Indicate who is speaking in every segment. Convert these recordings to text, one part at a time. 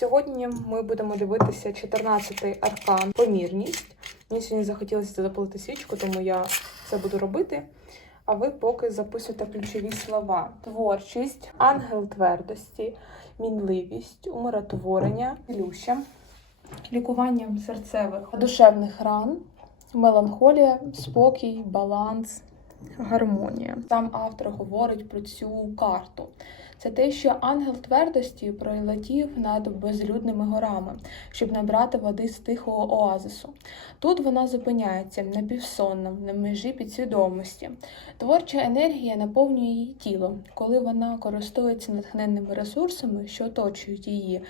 Speaker 1: Сьогодні ми будемо дивитися 14-й аркан помірність. Мені сьогодні захотілося запалити свічку, тому я це буду робити. А ви поки записуйте ключові слова: творчість, ангел твердості, мінливість, умиротворення, цілюща, лікування серцевих душевних ран, меланхолія, спокій, баланс, гармонія. Сам автор говорить про цю карту. Це те, що ангел твердості прилетів над безлюдними горами, щоб набрати води з тихого оазису. Тут вона зупиняється напівсонна, на межі підсвідомості. Творча енергія наповнює її тіло, коли вона користується натхненними ресурсами, що оточують її.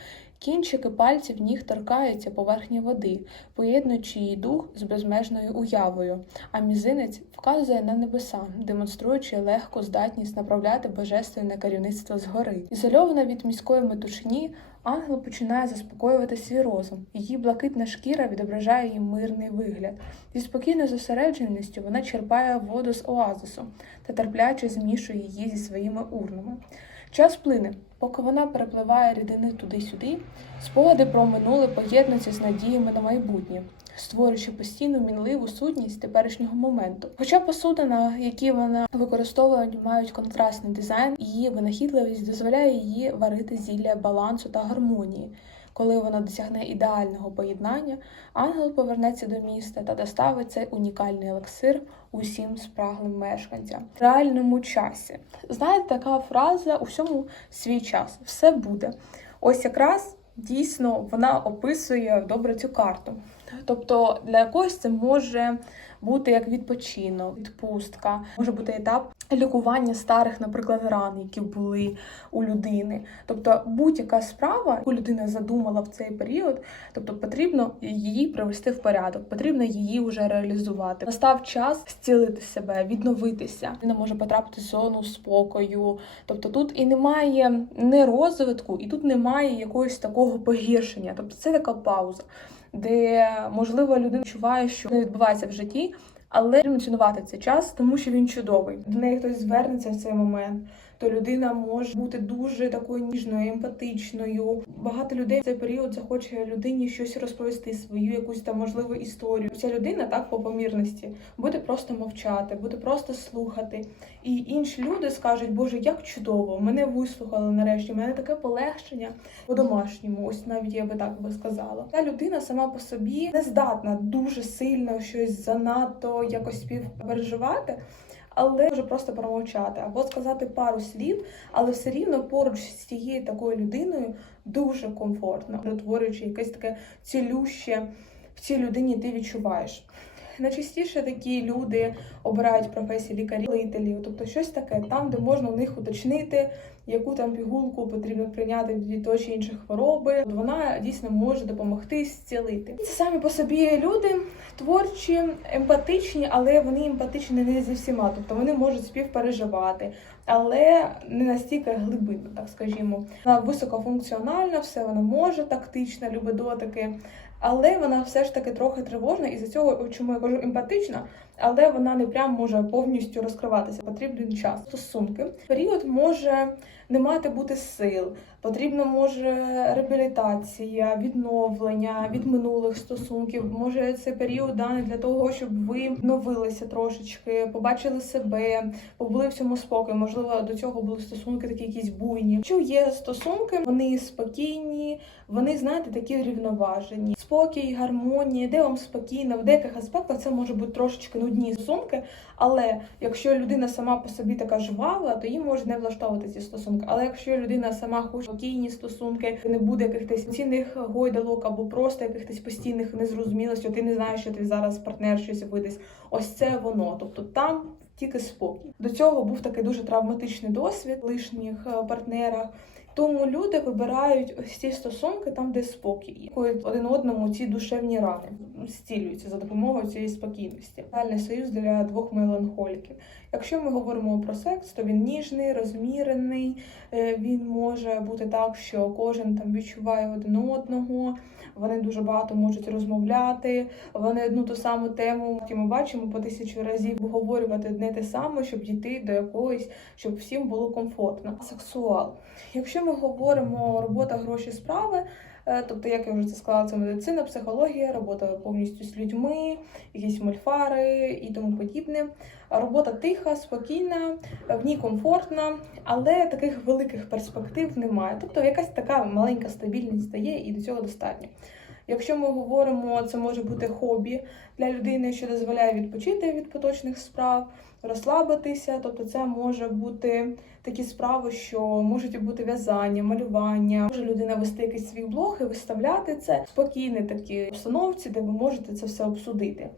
Speaker 1: Кінчики пальців ніг торкаються поверхні води, поєднуючи її дух з безмежною уявою, а мізинець вказує на небеса, демонструючи легку здатність направляти божественне керівництво згори. Ізольована від міської метушні, ангел починає заспокоювати свій розум. Її блакитна шкіра відображає її мирний вигляд. Зі спокійною зосередженістю вона черпає воду з оазису та терпляче змішує її зі своїми урнами. Час плине, поки вона перепливає рідини туди-сюди, спогади про минуле поєднуються з надіями на майбутнє, створюючи постійну мінливу сутність теперішнього моменту. Хоча посудина, які вона використовує, мають контрастний дизайн, її винахідливість дозволяє її варити зілля балансу та гармонії. Коли вона досягне ідеального поєднання, ангел повернеться до міста та доставить цей унікальний елексир усім спраглим мешканцям в реальному часі. Знаєте, така фраза у всьому свій час, все буде. Ось якраз дійсно вона описує добре цю карту. Тобто для когось це може бути як відпочинок, відпустка, може бути етап лікування старих, наприклад, ран, які були у людини. Тобто будь-яка справа, яку людина задумала в цей період, тобто потрібно її привести в порядок, потрібно її вже реалізувати. Настав час зцілити себе, відновитися. Людина може потрапити в зону спокою. Тобто тут і немає не розвитку, і тут немає якогось такого погіршення. Тобто це така пауза де можливо людина відчуває, що не відбувається в житті, але цінувати цей час, тому що він чудовий. До неї хтось звернеться в цей момент. То людина може бути дуже такою ніжною, емпатичною. Багато людей в цей період захоче людині щось розповісти, свою якусь там можливу історію. Ця людина так по помірності буде просто мовчати, буде просто слухати. І інші люди скажуть, Боже, як чудово! Мене вислухали нарешті. мене таке полегшення по-домашньому. Ось навіть я би так би сказала. Ця людина сама по собі не здатна дуже сильно щось занадто якось співпереживати. Але може просто промовчати або сказати пару слів, але все рівно поруч з цією такою людиною дуже комфортно, утворюючи якесь таке цілюще в цій людині ти відчуваєш. Найчастіше такі люди обирають професії лікарів, лителів, тобто щось таке, там, де можна у них уточнити, яку там пігулку потрібно прийняти від того чи інших хвороби. Вона дійсно може допомогти зцілити. Це самі по собі люди творчі, емпатичні, але вони емпатичні не зі всіма. Тобто вони можуть співпереживати, але не настільки глибинно, так скажімо. Вона високофункціональна, все вона може, тактична, любить дотики. Але вона все ж таки трохи тривожна, і за цього, чому я кажу емпатична, але вона не прям може повністю розкриватися. Потрібен час. Стосунки період може не мати бути сил. Потрібно може реабілітація, відновлення від минулих стосунків. Може це період даний для того, щоб ви відновилися трошечки, побачили себе, побули в цьому спокою. Можливо, до цього були стосунки такі якісь буйні. Якщо є стосунки, вони спокійні, вони знаєте, такі рівноважені. Спокій, гармонія, де вам спокійно, в деяких аспектах це може бути трошечки нудні стосунки. Але якщо людина сама по собі така жвава, то їй може не влаштовувати ці стосунки. Але якщо людина сама хоче спокійні стосунки, не буде якихось цінних гойдалок або просто якихось постійних незрозумілостей, ти не знаєш, що ти зараз партнер щось видасть. Ось це воно. Тобто там тільки спокій. До цього був такий дуже травматичний досвід в лишніх е, партнерах. Тому люди вибирають ось ці стосунки там, де спокій, один одному ці душевні рани зцілюються за допомогою цієї спокійності. Реальний союз для двох меланхоліків. Якщо ми говоримо про секс, то він ніжний, розмірений. е, Він може бути так, що кожен там відчуває один одного. Вони дуже багато можуть розмовляти. Вони одну ту саму тему, ми бачимо по тисячу разів обговорювати одне те саме, щоб дійти до якоїсь, щоб всім було комфортно. Сексуал. Якщо ми говоримо робота, гроші, справи, Тобто, як я вже це сказала, це медицина, психологія, робота повністю з людьми, якісь мольфари і тому подібне. Робота тиха, спокійна, в ній комфортна, але таких великих перспектив немає. Тобто якась така маленька стабільність стає і до цього достатньо. Якщо ми говоримо, це може бути хобі для людини, що дозволяє відпочити від поточних справ, розслабитися. Тобто, це може бути такі справи, що можуть бути в'язання, малювання. Може людина вести якийсь свій блог і виставляти це в спокійній такій обстановці, де ви можете це все обсудити.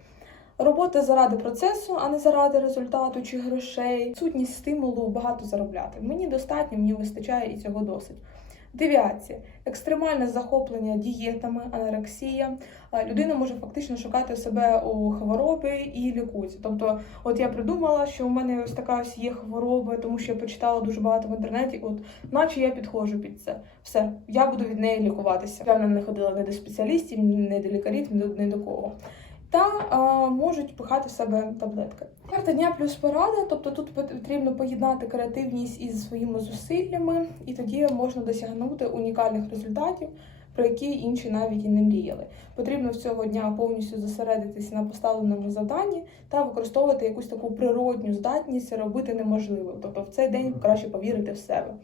Speaker 1: Робота заради процесу, а не заради результату чи грошей. Сутність стимулу багато заробляти. Мені достатньо, мені вистачає і цього досить. Девіація, екстремальне захоплення дієтами, анорексія. Людина може фактично шукати себе у хворобі і лікується. Тобто, от я придумала, що у мене ось така ось є хвороба, тому що я почитала дуже багато в інтернеті. От, наче я підходжу під це. Все, я буду від неї лікуватися. Я не ходила не до спеціалістів, ні до лікарів, ні до кого. Та а, можуть пихати в себе таблетки. Карта дня плюс порада, тобто тут потрібно поєднати креативність із своїми зусиллями, і тоді можна досягнути унікальних результатів, про які інші навіть і не мріяли. Потрібно в цього дня повністю зосередитися на поставленому завданні та використовувати якусь таку природню здатність робити неможливе. Тобто в цей день краще повірити в себе.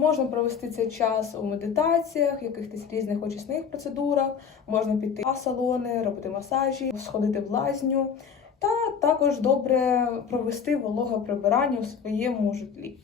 Speaker 1: Можна провести цей час у медитаціях, якихось різних очисних процедурах, можна піти в салони, робити масажі, сходити в лазню, та також добре провести вологе прибирання у своєму житлі.